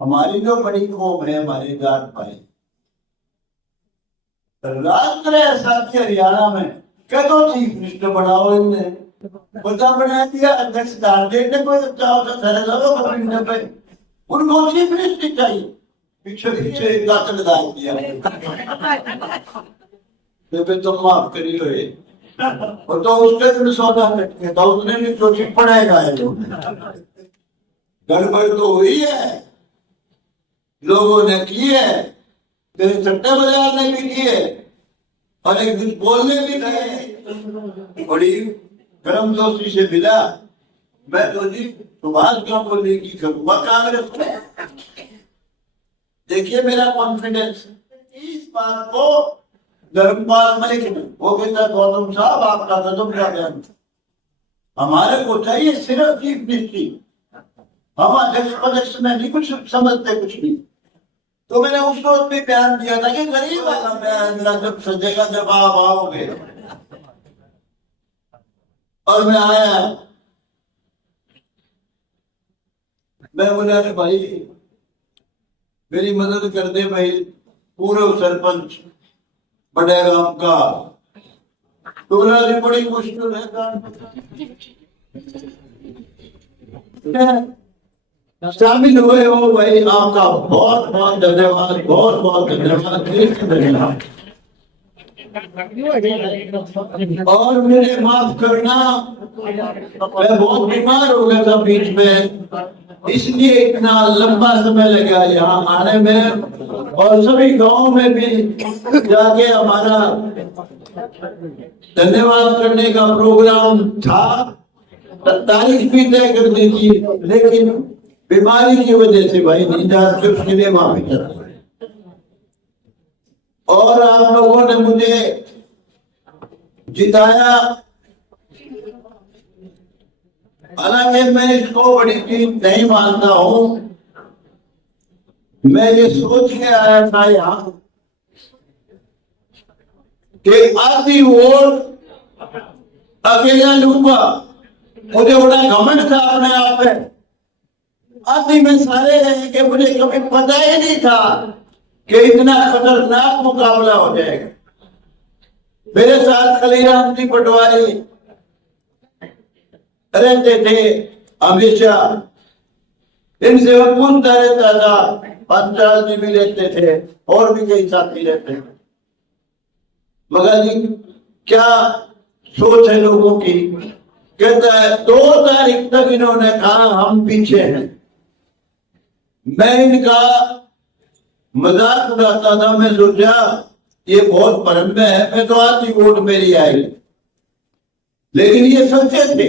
हमारी जो बड़ी कौम है, हमारे जाट भाई, रात करे साथी हरियाणा में क्या तो चीफ मिनिस्टर बनाओ, इनने पता बना दिया अध्यक्ष डाल देने कोई चाहो तो सर लगो गवर्नमेंट पे, उनको चीफ मिनिस्टर चाहिए, पीछे पीछे गातर डाल दिया तो माफ करियो ये, और तो उसके भी सौदा लटके तो उसने भी तो पड़ेगा, गड़बड़ तो हुई है, लोगों ने की है, तेरे सट्टे बाजार ने भी किए और एक दिन बोलने भी गए, बड़ी गर्म दोस्ती से मिला, मैं तो जी सुभाष क्यों बोलने की करूंगा कांग्रेस में। देखिए मेरा कॉन्फिडेंस इस बात को धर्मपाल मलिक ने, वो कहता है गौतम साहब आपका कदम क्या बयान, हमारे को चाहिए सिर्फ चीफ मिनिस्ट्री, हम अध्यक्ष प्रदेश में नहीं कुछ समझते कुछ भी। तो मैंने उस वक्त भी बयान दिया था कि गरीब वाला बयान जब सजेगा जब आप आओगे, और मैं आया, मैं बोला अरे भाई मेरी मदद कर दे भाई, पूरे सरपंच बड़े गांव का, तो बोला बड़ी मुश्किल है, शामिल हुए हो भाई, आपका बहुत बहुत धन्यवाद, बहुत बहुत धन्यवाद। और मुझे माफ करना, मैं बहुत बीमार हो गया था बीच में, इसलिए इतना लंबा समय लगा यहाँ आने में, और सभी गांव में भी जाके हमारा धन्यवाद करने का प्रोग्राम था, तारीख भी तय कर दी थी, लेकिन बीमारी की वजह से भाई नहीं जा सके, उसके लिए माफी चाहता हूं। और आप लोगों ने मुझे जिताया, हालांकि मैं इसको बड़ी चीज नहीं मानता हूं, मैं ये सोच के आया था यहाँ कि आधी वोट अकेला लूंगा, मुझे बड़ा घमंड था अपने आप में, आदमी में सारे हैं कि मुझे कभी पता ही नहीं था कि इतना खतरनाक मुकाबला हो जाएगा। मेरे साथ खलीराम जी पटवारी रहते थे हमेशा, इनसे मैं पूछता रहता था, पंचाल जी भी रहते थे और भी कई साथी रहते हैं, मगर जी क्या सोच है लोगों की। कहता है 2 तारीख तक इन्होंने कहा हम पीछे हैं, मैं इनका मजाक उड़ाता था, मैं सोचा ये बहुत भ्रम में है, मैं तो आधी वोट मेरी आएगी, लेकिन ये सच्चे थे,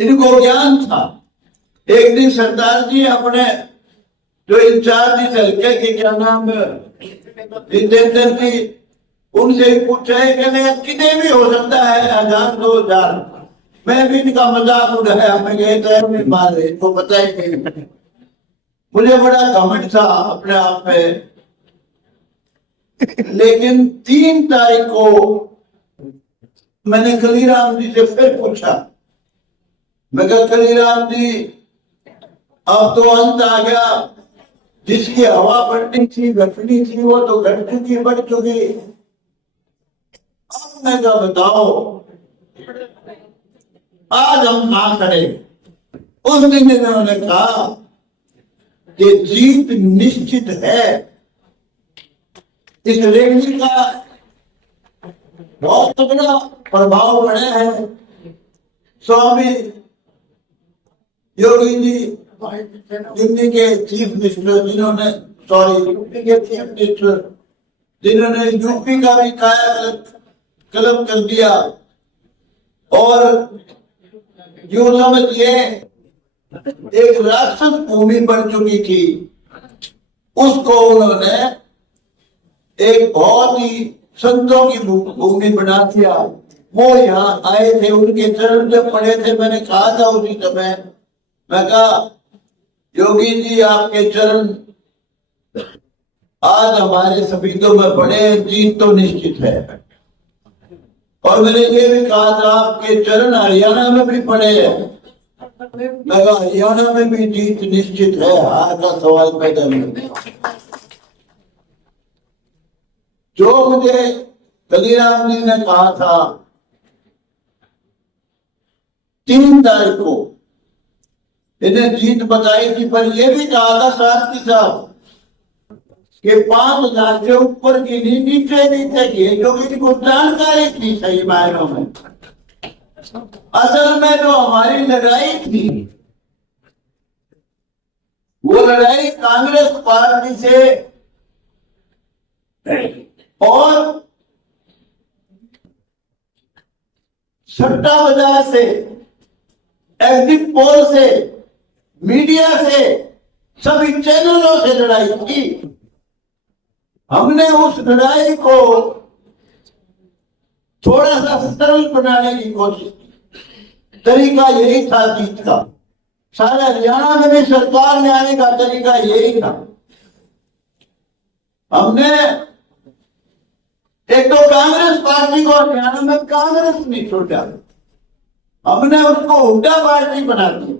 इनको ज्ञान था। एक दिन सरदार जी अपने जो इंचार्ज इस हल्के के क्या नाम जितेंद्र जी, उनसे पूछा है कि कितने भी हो सकता है 1000 2000, मैं भी इनका मजाक उड़ाया, मैं गए मारे तो पता ही नहीं, मुझे बड़ा घमंड था अपने आप में। लेकिन 3 तारीख को मैंने खलीराम जी से फिर पूछा, मैं कहा खलीराम जी अब तो अंत आ गया, जिसकी हवा बढ़नी थी घटनी थी वो तो घट चुकी बढ़ चुकी, अब मैं क्या बताओ आज हम कहां खड़े। उस दिन इन्होंने कहा कि जीत निश्चित है, इस रैली का बहुत तगड़ा प्रभाव पड़े हैं। स्वामी योगी जी दिल्ली के चीफ मिनिस्टर, जिन्होंने यूपी के चीफ मिनिस्टर, जिन्होंने यूपी का भी कायाकल्प कर दिया, और जो समझिए एक राक्षस भूमि बन चुकी थी, उसको उन्होंने एक बहुत ही संतों की भूमि बना दिया। वो यहाँ आए थे, उनके चरण जब पड़े थे, मैंने कहा था उसी समय, मैं कहा योगी जी आपके चरण आज हमारे शहीदों में पड़े, जीत तो निश्चित है। और मैंने ये भी कहा था आपके चरण हरियाणा में भी पड़े हैं, लगा हरियाणा में भी जीत निश्चित है, हार का सवाल पैदा नहीं। जो मुझे कलीराम जी ने कहा था 3 तारीख को, इन्हें जीत बताई थी, पर यह भी कहा था साथ ही साथ कि 5,000 से ऊपर की नीचे नीचे की, जो इनको जानकारी थी सही मायनों में। असल में जो हमारी लड़ाई थी, वो लड़ाई कांग्रेस पार्टी से और सट्टा बाजार से, एग्जिट पोल से, मीडिया से, सभी चैनलों से लड़ाई की। हमने उस लड़ाई को थोड़ा सा सरल बनाने की कोशिश की। तरीका यही था जीत का। सारे हरियाणा में भी सरकार में आने का तरीका यही था। हमने एक तो कांग्रेस पार्टी को हरियाणा में कांग्रेस नहीं छोड़ा, हमने उसको हुड्डा पार्टी बना दी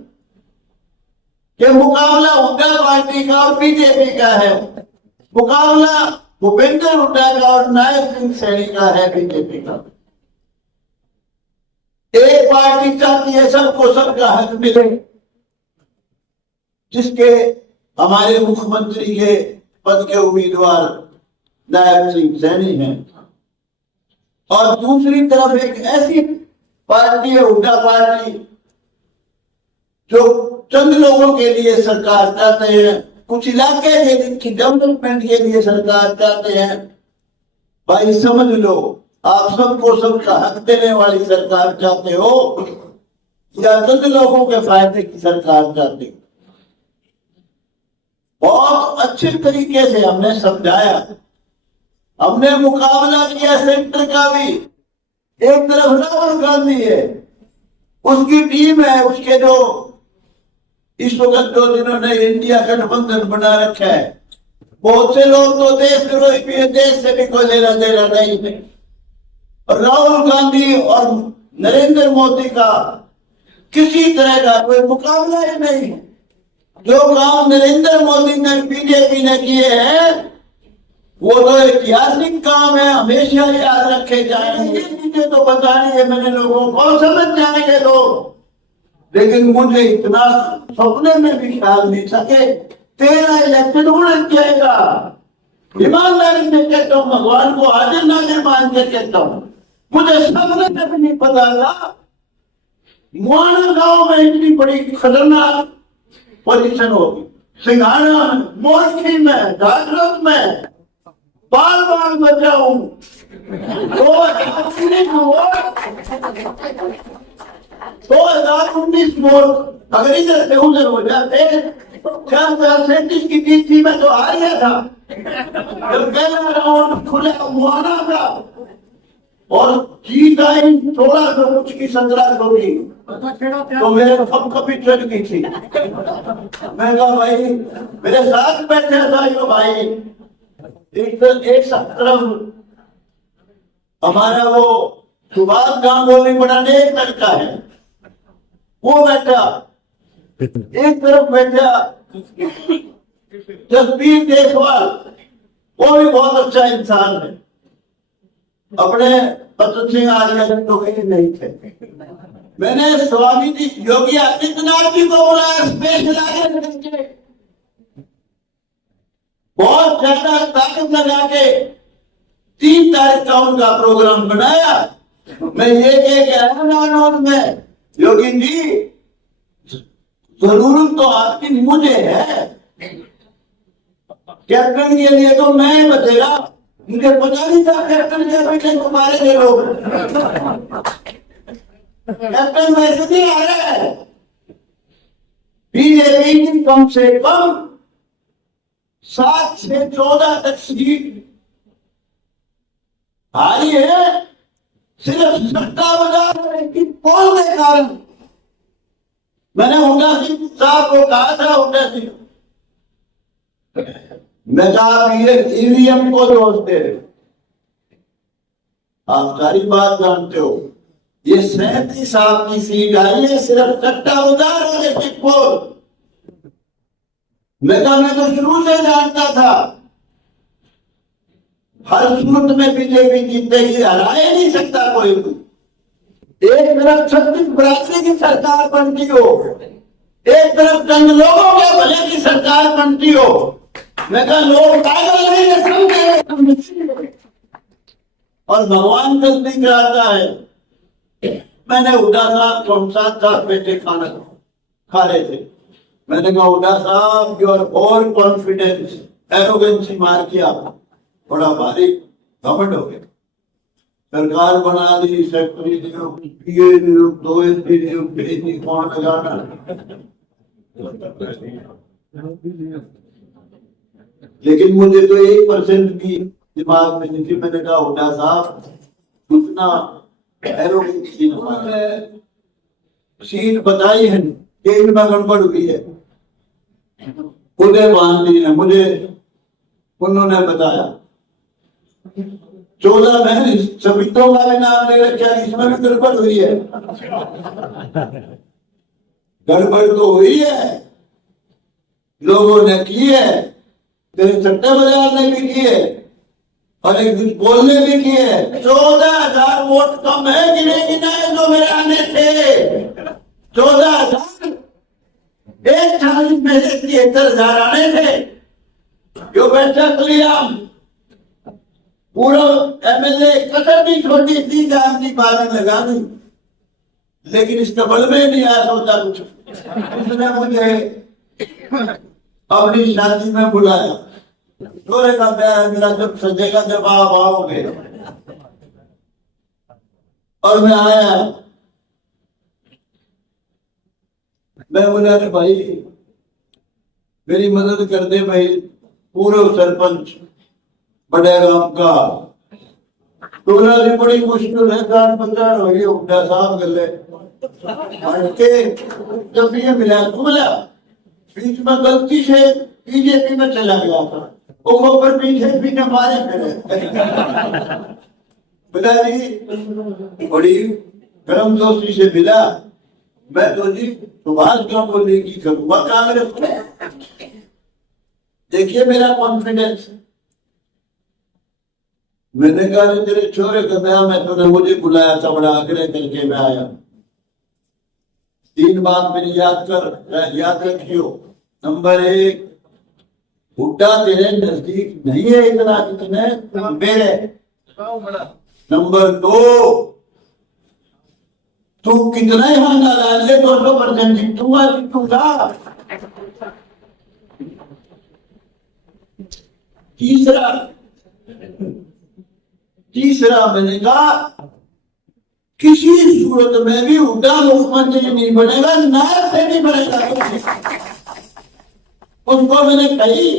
कि मुकाबला हुड्डा पार्टी का और बीजेपी का है, मुकाबला भूपेंद्र हुड्डा का और नायब सिंह सैनी का है बीजेपी का। एक पार्टी चाहती है सबको सबका हक मिले, जिसके हमारे मुख्यमंत्री के पद के उम्मीदवार नायब सिंह सैनी हैं, और दूसरी तरफ एक ऐसी पार्टी है हुड्डा पार्टी जो चंद लोगों के लिए सरकार चाहते हैं, कुछ इलाके के डेवलपमेंट के लिए सरकार चाहते हैं। भाई समझ लो, आप सबको सबका हक देने वाली सरकार चाहते हो या चंद लोगों के फायदे की सरकार चाहते हो? बहुत अच्छे तरीके से हमने समझाया। हमने मुकाबला किया सेंटर का भी। एक तरफ राहुल गांधी है, उसकी टीम है, उसके जो इस वक्त जो जिन्होंने इंडिया गठबंधन बना रखा है, बहुत से लोग तो देशद्रोही भी है, देश से भी कोई लेना देना नहीं है। राहुल गांधी और नरेंद्र मोदी का किसी तरह का कोई मुकाबला ही नहीं है। जो काम नरेंद्र मोदी ने बीजेपी ने किए हैं वो तो ऐतिहासिक काम है, हमेशा याद रखे जाएंगे। ये चीजें तो बतानी है मैंने लोगों को, समझ जाएंगे लोग। लेकिन मुझे इतना सपने में भी ख्याल नहीं सके 13 इलेक्शन उड़ जाएगा। ईमानदारी से कहता हूँ, भगवान को हाजिर नाजिर मान के कहता हूँ, मुझे सपने में भी नहीं पता था मुआना गांव में इतनी बड़ी खतरनाक पोजीशन होगी। सिंघाना में, मोरखी में, घाटरस में बार बार बचा हूं। 2019 वोट अगर इधर से उधर हो जाते, 4,37 की जीत थी, मैं तो हार गया था। जब पहला राउंड खुला मुआना का और जीत आई 1600 कुछ की 1700 की, तो मेरे कभी चढ़ गई थी। मैं कहा भाई मेरे साथ बैठे था यो भाई, एक तरफ हमारा वो सुभाष गांगुली बनाने एक लड़का है, वो बैठा, एक तरफ बैठा जसबीर देसवाल, वो भी बहुत अच्छा इंसान है। अपने भगत सिंह आर्य तो कहीं नहीं थे। मैंने स्वामी जी योगी आदित्यनाथ जी को बुलाया स्पेशल आके, बहुत ज्यादा ताकत लगा के 3 तारीख का उनका प्रोग्राम बनाया। मैं ये कह रहा में योगी जी जरूरत तो आपकी मुझे है, कैप्टन के लिए तो मैं बचेगा, मुझे पता नहीं था कैप्टन के बेटे को मारेंगे लोग। कैप्टन वैसे नहीं आ रहा है। बीजेपी कम से कम 7 से 14 तक सीट हारी है, सिर्फ सट्टा बाजार की पोल के कारण। मैंने हुड्डा सिंह साहब को कहा था, हुड्डा सिंह मैं कहा ये ईवीएम को दोष दे, आप सारी बात जानते हो, ये 37 आपकी सीट आई है सिर्फ कट्टा उधार हो गए टिप्पोर। मैं तो शुरू से जानता था हर सूरत में बीजेपी जीतेगी, हरा ही नहीं सकता कोई भी। एक तरफ छत्तीस बरादरी की सरकार बनती हो, एक तरफ चंद लोगों के भले की सरकार बनती हो। मैं कहा लोग पागल नहीं है, समझे। और भगवान गलती कराता है। मैंने हुड्डा साहब को 7 बेटे खाना खा रहे थे। मैंने कहा हुड्डा साहब योर ओवर कॉन्फिडेंस एरोगेंसी मार किया, बड़ा भारी घमंड हो गया। सरकार बना दी, सेक्रेटरी नियुक्त, पीए नियुक्त, 2 एसपी नियुक्त, कौन लगाना। लेकिन मुझे तो 1% भी दिमाग में नहीं थी। मैंने कहा हुड्डा साहब उतना एरोगेंसी सीट बताई है कि इनमें गड़बड़ हुई है। उदय गांधी ने मुझे उन्होंने बताया 14 में सबितों का भी नाम ले रखा, इसमें भी गड़बड़ हुई है। गड़बड़ तो हुई है, लोगों ने की है, तेरे सट्टे बाजार ने भी किए और एक कुछ बोलने भी किए। 14,000 वोट कम है गिने गिनाए जो मेरे आने थे। 14,000 एक 40 में से 73,000 आने थे। जो बैठा कलियाम पूरा एमएलए कसर भी छोटी थी, जान की बात लगा दी, लेकिन इस डबल में नहीं आया सोचा कुछ। उसने मुझे अपनी शादी में बुलाया, छोरे का ब्याह मेरा जब सजेगा जब आप आओगे। और मैं आया, मैं बोला अरे भाई मेरी मदद कर दे भाई, पूरे सरपंच बड़े गांव का टोला भी बड़ी मुश्किल है, गांव पंचायत हो गई। हुड्डा साहब गले के जब ये मिला तो मिला, बीच में गलती से बीजेपी में चला गया था, वो पर बीजेपी ने मारे फिर बता जी बड़ी गर्म दोस्ती से मिला। मैं तो जी सुभाष गांधी की करूंगा कांग्रेस को। देखिए मेरा कॉन्फिडेंस। मैंने कहा तेरे छोरे का ब्याह में तूने मुझे बुलाया था, बड़ा आग्रह करके मैं आया। 3 बात मेरी याद रखियो। नंबर 1, हुड्डा तेरे नजदीक नहीं है इतना जितने मेरे। नंबर 2, तू कितना ही हाना डाल ले 200% जीतूंगा। तीसरा मैंने कहा किसी सूरत में भी हुड्डा मुख्यमंत्री नहीं बनेगा, नायब से नहीं बनेगा। उसको मैंने कही,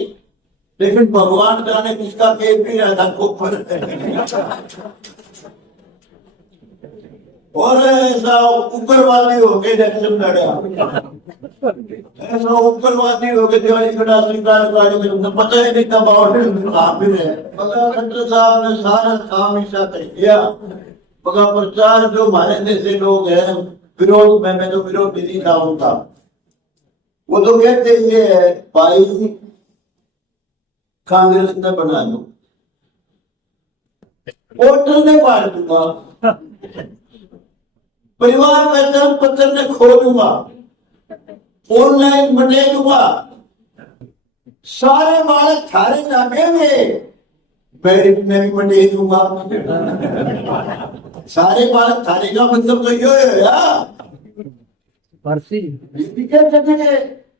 लेकिन भगवान जाने किसका पेट भी रहता ऊपर। और ऐसा उग्रवादी होके इलेक्शन लड़ा, ऐसा उग्रवादी होके दिवाली कटा स्वीकार कर, पता ही नहीं था काफिर है। मगर खट्टर साहब ने सारा काम ऐसा कर दिया। मगर प्रचार जो हमारे जैसे लोग हैं विरोध में, मैं तो विरोध नहीं था उनका, वो तो कहते ये है भाई कांग्रेस ने बना दो, पोर्टल ने पार दूंगा, परिवार पहचान पत्र ने खो दूंगा, ऑनलाइन बने दूंगा, सारे बालक थारे नामे में बैरिक में भी बने दूंगा। सारे बालक थारे का मतलब तो ये है यार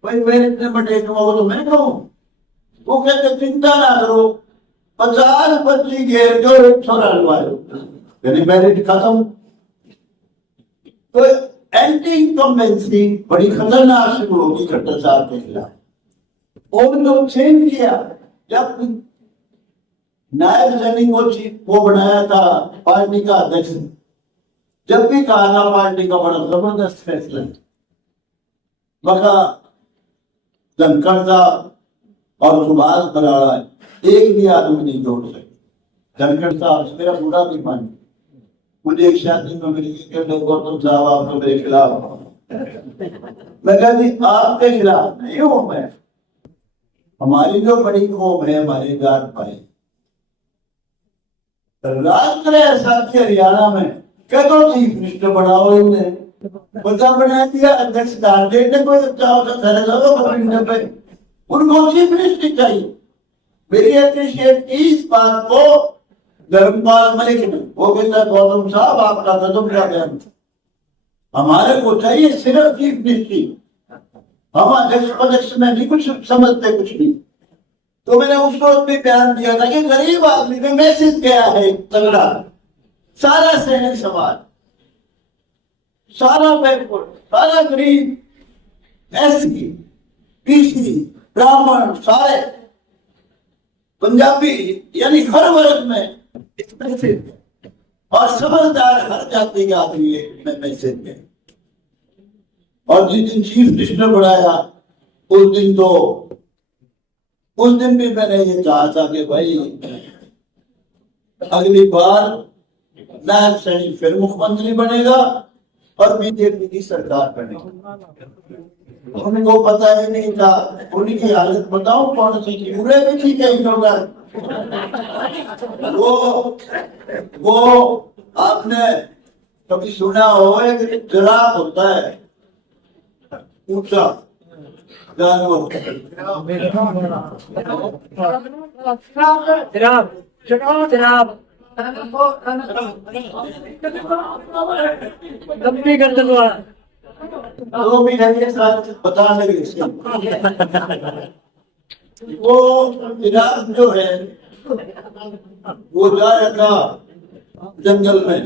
भाई मेरे इतने बटे दूंगा, वो तो मैं कहूं। वो कहते चिंता ना करो, 50-25 घेर जो छोरा लुआए, मैरिज खत्म। तो एंटी इनकम्बेंसी बड़ी खतरनाक शुरू होगी खट्टर साहब के खिलाफ। और तो चेंज किया, जब नायब सैनी को बनाया था पार्टी का अध्यक्ष, जब भी कहा था पार्टी का बड़ा जबरदस्त फैसला, बका धनखड़ साहब और सुभाष बराड़ा एक भी आदमी नहीं जोड़ सके। धनखड़ साहब मेरा बुरा भी मान, मुझे एक शादी में मिली कि गौतम साहब आप तो मेरे खिलाफ हो। मैं कहा जी आपके खिलाफ नहीं हूं मैं, हमारी जो बड़ी कौम है, हमारे जाट भाई, रात में ऐसा कि हरियाणा में क्या तो चीफ मिनिस्टर बनाओ, इन्हें बता बना दिया अध्यक्ष कैंडिडेट ने, कोई चाहो तो खड़े लगा पे, उनको चीफ मिनिस्टर चाहिए। मेरी अप्रिशिएट की इस बात को धर्मपाल मलिक ने, वो कहता गौतम साहब आपका कदम क्या बयान, हमारे को चाहिए सिर्फ चीफ मिनिस्टर, हम अध्यक्ष में नहीं कुछ समझते कुछ नहीं। तो मैंने उस वक्त भी बयान दिया था कि गरीब आदमी में मैसेज गया है तगड़ा, सारा सैनिक समाज, सारा बैकवर्ड, सारा गरीब, एससी, पीसी, ब्राह्मण, सारे पंजाबी, यानी हर वर्ग में एक मैसेज, और समझदार हर जाति के आदमी में मैसेज गए। और जिस दिन चीफ मिनिस्टर बनाया उस दिन भी मैंने ये कहा था कि भाई अगली बार नायब सैनिक फिर मुख्यमंत्री बनेगा और बीजेपी की सरकार बनेगी। उनको पता ही नहीं था, उनकी हालत बताओ कौन सी थी, पूरे भी ठीक है इन्होंने। वो आपने कभी सुना हो एक जिराफ होता है ऊंचा जानवर, लंबी गर्दन वाला वो भी है साथ बताने के लिए। वो जिराफ जो है वो जा रहा था जंगल में,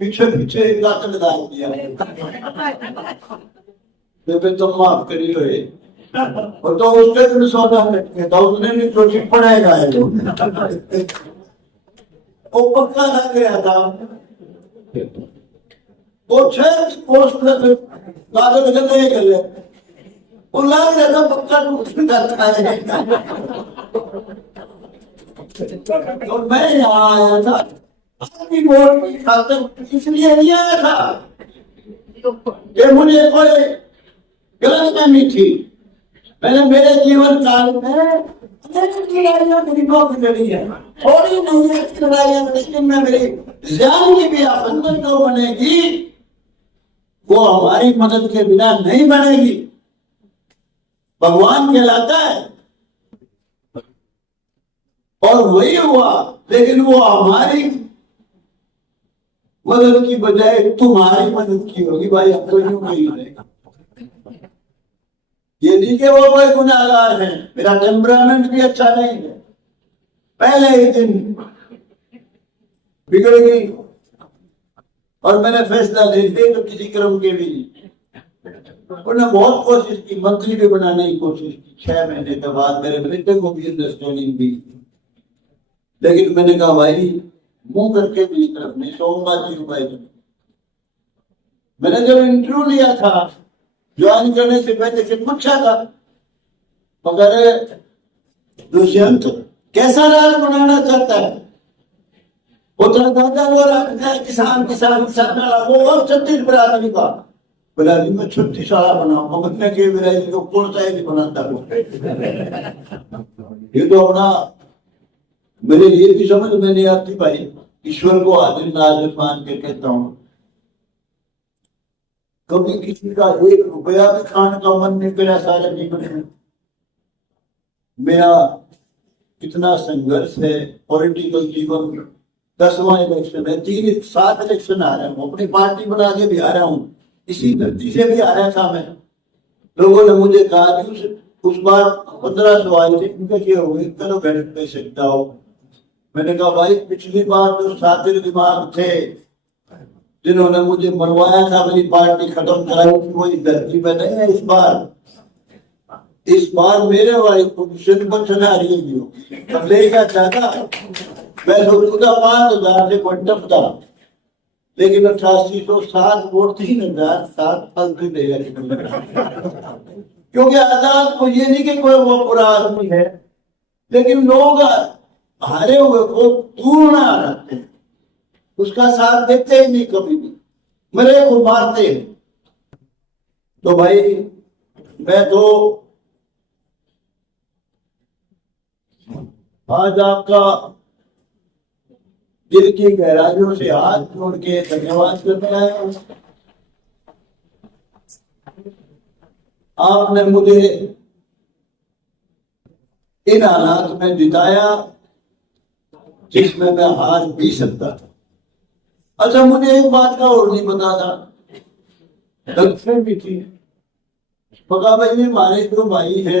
पीछे पीछे एक कातल डाल दिया, तुम माफ करिए और तो उसके भी सोना लटके था, उसने भी तो पड़ेगा वो पक्का लग गया था, वो 6 पोस्ट कागज गंदे कर ले, वो लग रहा था पक्का टूटता है। तो मैं यहाँ आया था अपनी वोट की खातिर, इसलिए नहीं आया था कि मुझे कोई गलतफहमी थी। मैंने मेरे जीवन काल में लड़ाइयां गरीबों की लड़ी है, थोड़ी नहीं है लड़ाइयां, लेकिन मैं मेरी जान की भी आफत जो बनेगी वो हमारी मदद के बिना नहीं बनेगी। भगवान कहलाता है और वही हुआ, लेकिन वो हमारी मदद की बजाय तुम्हारी मदद की होगी। भाई अब तो यूं नहीं रहेगा, ये नहीं कि वो कोई गुनाहगार है, मेरा टेम्परामेंट भी अच्छा नहीं है, पहले ही दिन बिगड़ गई और मैंने फैसला ले लिया तो किसी क्रम के भी उन्होंने बहुत कोशिश की, मंत्री भी बनाने की कोशिश की, 6 महीने के बाद मेरे बेटे को भी अंडरस्टैंडिंग भी, लेकिन मैंने कहा भाई मुंह करके भी इस तरफ नहीं, सोमवार की भाई। मैंने जब इंटरव्यू लिया था ज्वाइन करने से पहले कि पूछा था मगर दुष्यंत कैसा राज बनाना चाहता है, वो किसान वो और 36 बरादरी का बोला जी मैं 36 वाला बनाऊंगा, मतलब के बिरादरी को कौन सा ही बनाता ये तो अपना मेरे लिए भी समझ में नहीं आती भाई। ईश्वर को हाजिर नाजिर मान के कहता हूँ, कभी किसी का 1 रुपया भी खाने का मन नहीं करा सारे जीवन में। मेरा कितना संघर्ष है, पॉलिटिकल जीवन, 10वां इलेक्शन है, 7 इलेक्शन आ रहा हूँ, अपनी पार्टी बना के भी आ रहा हूँ, इसी धरती से भी आ रहा था मैं। लोगों ने मुझे कहा उस बार 1500 आए थे, उनके हुए करो घर पे सकता हो। मैंने कहा भाई पिछली बार जो सातिर दिमाग थे जिन्होंने मुझे मरवाया था, मेरी पार्टी खत्म कराई थी, वो इस धरती में नहीं है। इस बार मेरे वाली पोजिशन पर चला रही होगी, लेगा चाहता मैं तो खुदा 5000 से बंटप था, लेकिन 8807 वोट 3007 फल भी देगा, क्योंकि आजाद को ये नहीं कि कोई वो बुरा आदमी है, लेकिन लोग हारे हुए को दूर ना रखते, उसका साथ देते ही नहीं कभी भी, मेरे को मारते हैं। तो भाई मैं तो आज आपका दिल की गहराइयों से हाथ जोड़ के धन्यवाद करने आया हूं। आपने मुझे इन हालात में जिताया जिसमें मैं हार भी सकता था। अच्छा, मुझे एक बात का और नहीं पता था, गलतफहमी भी थी। पका भाई हमारे जो भाई है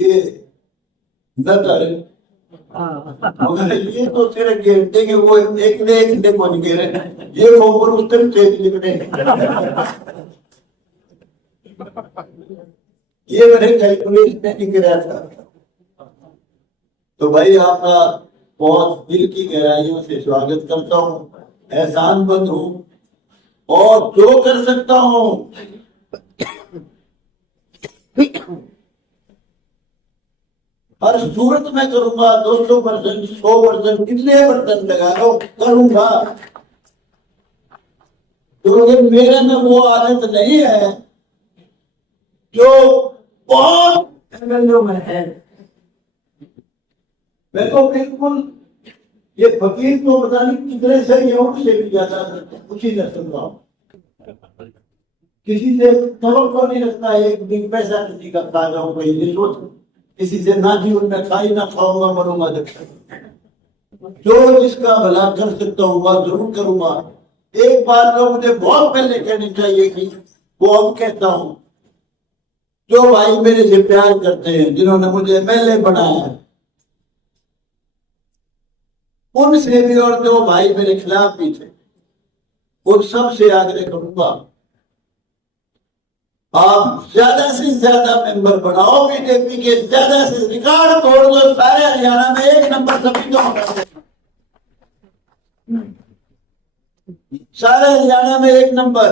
ये न करे, मगर ये तो सिर्फ घेरते कि वो एक ने बन गए ये ऊपर उस तरह चेक लिखने ये मेरे कैलकुलेशन में नहीं गिरा था। तो भाई आपका बहुत दिल की गहराइयों से स्वागत करता हूँ, एहसानमंद हूँ और जो कर सकता हूँ हर सूरत में करूंगा। 200%, 100%, कितने % लगा लो करूंगा, क्योंकि मेरे में वो आदत नहीं है जो बहुत एमएलए में है। मैं तो बिल्कुल ये फकीर तो पता नहीं कितने से ये उनसे भी ज्यादा कुछ ही नहीं सुन रहा हूं। किसी से तवक्को को नहीं रखता है, एक दिन पैसा किसी का खा जाऊं, कोई रिश्वत किसी से ना जीवन में खाई ना खाऊंगा, मरूंगा जब तक। जो जिसका भला कर सकता हूँ वह जरूर करूंगा। एक बात तो मुझे बहुत पहले कहनी चाहिए कि वो अब कहता हूं, जो भाई मेरे से प्यार करते हैं, जिन्होंने मुझे एमएलए बनाया है, उनसे भी और जो भाई मेरे खिलाफ भी थे, उन सबसे आग्रह करूंगा आप ज्यादा से ज्यादा मेंबर बनाओ बीजेपी के, ज्यादा से रिकॉर्ड तोड़ दो। सारे हरियाणा में 1 नंबर सभी को सारे हरियाणा में 1 नंबर।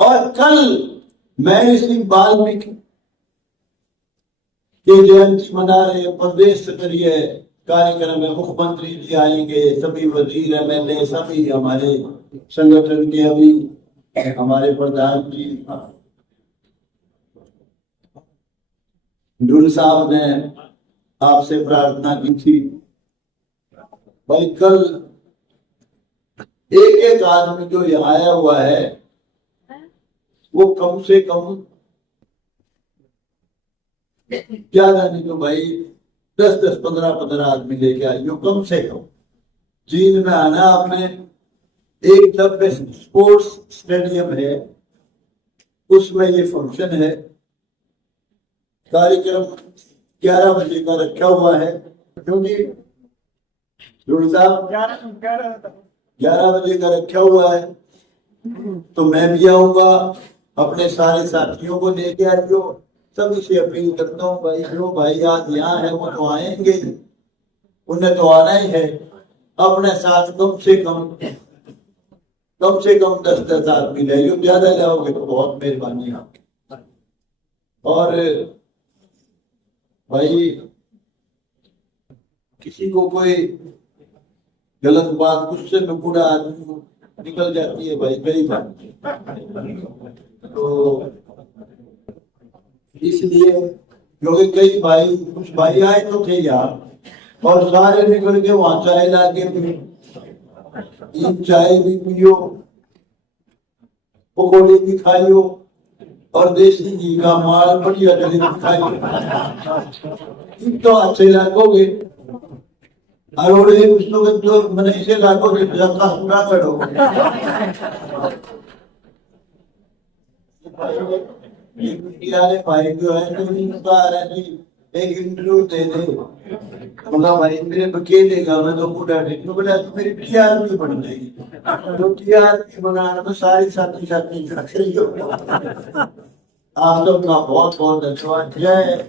और कल मैं इसी वाल्मीकि की जयंती मना रहे प्रदेश स्तरीय कार्यक्रम में मुख्यमंत्री जी आएंगे, सभी वजीर एमएलए सभी हमारे संगठन के, अभी हमारे प्रधान जी ढूल साहब ने आपसे प्रार्थना की थी। भाई कल एक आदमी जो यहाँ आया हुआ है वो कम से कम ज्यादा नहीं तो भाई 10-10, 15-15 आदमी लेके आइयो कम से कम। चीन में आना आपने, एक लंबे स्पोर्ट्स स्टेडियम है, उसमें ये फंक्शन है। कार्यक्रम 11 बजे का रखा हुआ है, क्योंकि 11 बजे का रखा हुआ है। तो मैं भी आऊंगा, अपने सारे साथियों को लेके आइयो। सभी से अपील करता हूँ भाई, जो भाई आज यहाँ है वो तो आएंगे, उन्हें तो आना ही है। अपने साथ कम से कम 10-10 आदमी ले, जो ज्यादा लाओगे तो बहुत मेहरबानी आपकी। और भाई किसी को कोई गलत बात गुस्से में पूरा आदमी निकल जाती है भाई, कई बार। तो इसलिए क्योंकि कई भाई, कुछ भाई आए तो थे यार और सारे निकल के वहां चाय ला के चाय भी पियो, पकौड़े भी खाइयो और देसी घी का माल बढ़िया जलेबी खाइयो, तो अच्छे लागोगे। और जो मैंने इसे लागोगे जगह पूरा करो। भाई जो है तो इनका एक इंटरव्यू दे दे, बोला भाई मेरे बके देगा, मैं तो पूरा बोला तो मेरी टीआरपी बन जाएगी। तो टीआरपी बनाना तो सारी साथी आप सबका बहुत बहुत धन्यवाद। जय